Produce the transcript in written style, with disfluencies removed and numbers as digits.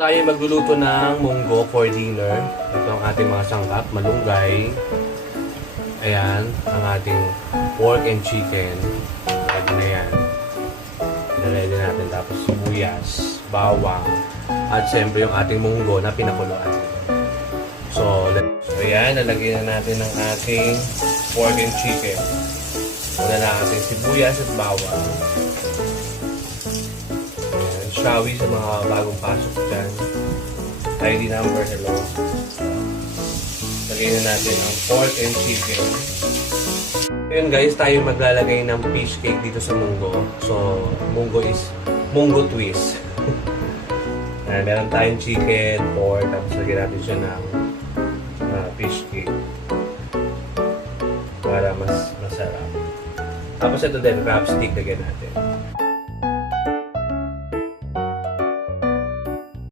Tayo magluluto ng munggo for dinner. Ito ang ating mga sangkap, malunggay. Ayan, ang ating pork and chicken. Ready na yan. Ready natin. Tapos sibuyas, bawang, at siyempre yung ating munggo na pinakuluan. So ayan, lalagyan na natin ng ating pork and chicken. Una na ating sibuyas at bawang. Shawi sa mga bagong pasok dyan. ID number, hello. Lagyan na natin ang pork and chicken. Ngayon guys, tayo maglalagay ng fish cake dito sa munggo. So, munggo is munggo twist. Meron tayong chicken, pork, tapos lagyan natin siya ng fish cake. Para mas masarap. Tapos ito din, crab stick lagyan natin.